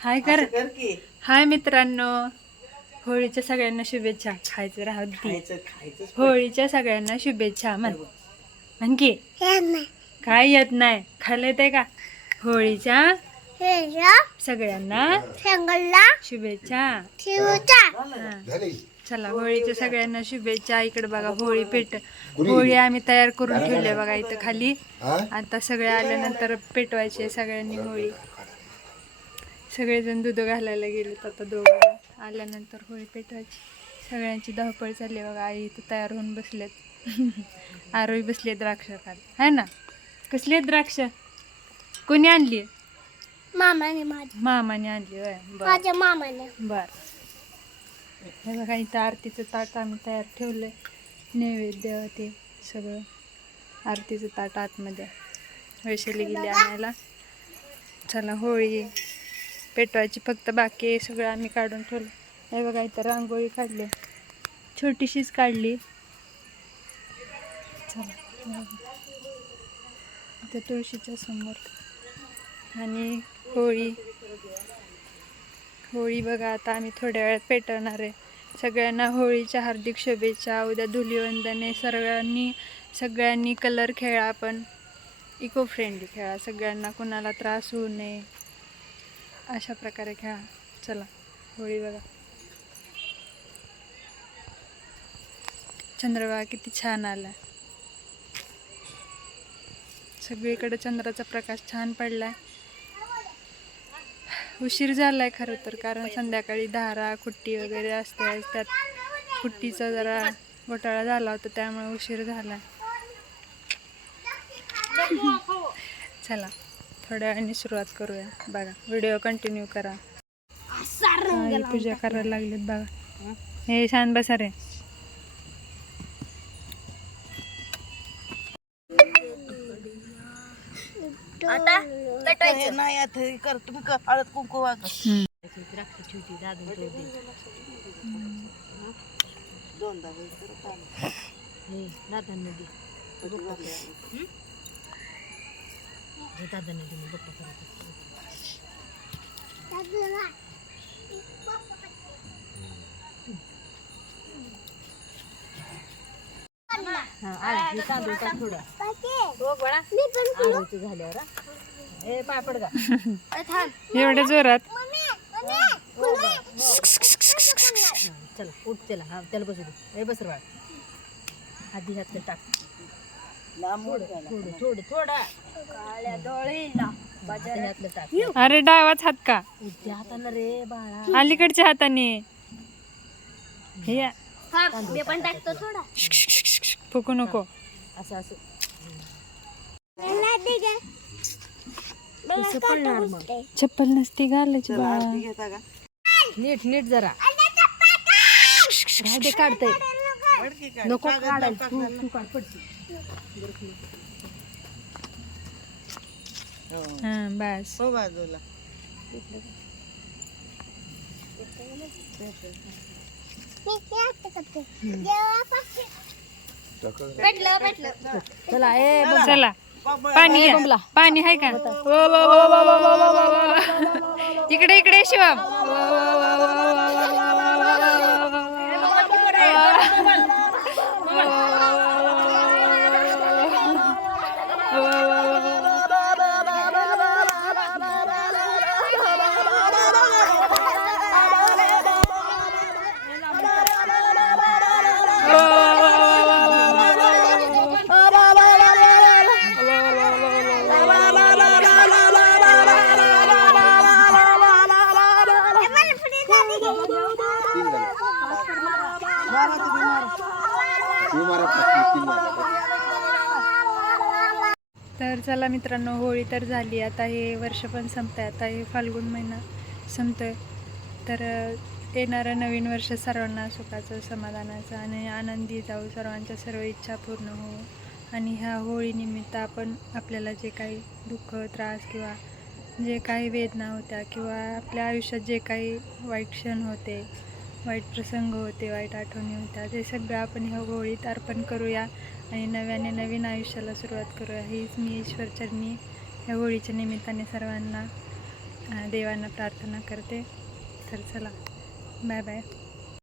हाय कर असं कर. की. हाय मित्रांनो. होळीच्या सगळ्यांना शुभेच्छा. खायचं राहत दे. खायचं खायचं होळीच्या सगळ्यांना शुभेच्छा म्हण. आणखी काय येत नाही? खायला येते का? होळीच्या सगळ्यांना शुभेच्छा. हा. चला होळीच्या सगळ्यांना शुभेच्छा. इकडे बघा होळी पेट होळी आम्ही तयार करून ठेवली बघा इथं खाली. आता सगळे आल्यानंतर पेटवायचे सगळ्यांनी होळी. सगळेजण दूध घालायला गेलेत आता दोघं. आल्यानंतर होळी पेटवायची सगळ्यांची धावपळ चालली बघा. आई इथं तयार होऊन बसलेत. आरोही बसले द्राक्ष खात. है ना? कसली आहेत द्राक्ष? कोणी आणली? मामाने मामाने आणली माझ्या मामाने. बर. हे बघा इथं आरतीचं ताट आम्ही तयार ठेवलंय. नैवेद्य ते सगळं. आरतीचं ताट आतमध्ये. वैशाली गेली आणायला. चला होळी पेटवायची फक्त बाकी सगळं आम्ही काढून ठेवलं. हे बघा इथं रांगोळी काढली. छोटीशीच काढली. चला हे इथं तुळशीच्या समोर. आणि होळी. होळी बघा आता आम्ही थोड्या वेळात पेटवणार आहे. सगळ्यांना होळीच्या हार्दिक शुभेच्छा उद्या धुलीवंदने सगळ्यांनी सर्वांनी सगळ्यांनी कलर खेळा आपण इको फ्रेंडली खेळा. सगळ्यांना कुणाला त्रास होऊ नये. अशा प्रकारे खेळा चला होळी बघा. चंद्रभागा किती छान आला सगळीकडे चंद्राचा प्रकाश छान पडलाय. उशीर झालाय खरं तर कारण संध्याकाळी धारा खुट्टी वगैरे असते त्यात कुट्टीचा जरा घोटाळा झाला होता त्यामुळे उशीर झाला चला. थोड्या आणि सुरुवात करूया. बघा व्हिडिओ कंटिन्यू करा. पूजा करायला लागलीत बघा. हे छान बसारे. नाही कर तुम्ही कुंकू वाग दादा दादाने दिली बट्टा करत तांदूळ ए पापड एवढ्या जोरात? चला उठ त्याला हा त्याला बसू दे. ए बसर वाट आधी हात टाक. थोडं थोडं टाक अरे डावाच हात का? हातानं रे बाळा. अलीकडच्या हाताने. हे या. मी पण टाकतो थोडा. फुकू नको. असं असं. मला पडणार मग. चप्पल नसती घालायची बाळा. नीट नीट जरा. राहू दे काढतंय? नको काढायला. तू. तू काढ पडशील. हो. हा बस. हो बाजूला. पेटलं पेटलं चला ए बस. चला. बाबा, पाणी. पाणी आहे का? वो, वो, वो, मारा तर चला मित्रांनो होळी तर झाली. आता हे वर्ष पण संपतंय. आता हे फाल्गुन महिना संपतोय. तर अ, येणारं नवीन वर्ष सर्वांना सुखाचं समाधानाचं आणि आनंदी जाऊ. सर्वांच्या सर्व इच्छा पूर्ण होऊ. आणि ह्या होळीनिमित्त आपण आपल्याला जे काही दुःख त्रास किंवा जे काही वेदना होत्या किंवा आपल्या आयुष्यात जे काही वाईट क्षण होते वाईट प्रसंग होते वाईट आठवणी होत्या ते सगळं आपण ह्या होळीत अर्पण करूया आणि नव्याने नवीन आयुष्याला सुरुवात करूया. हीच मी ईश्वरचरणी ह्या होळीच्या निमित्ताने सर्वांना देवांना प्रार्थना करते. तर चला बाय बाय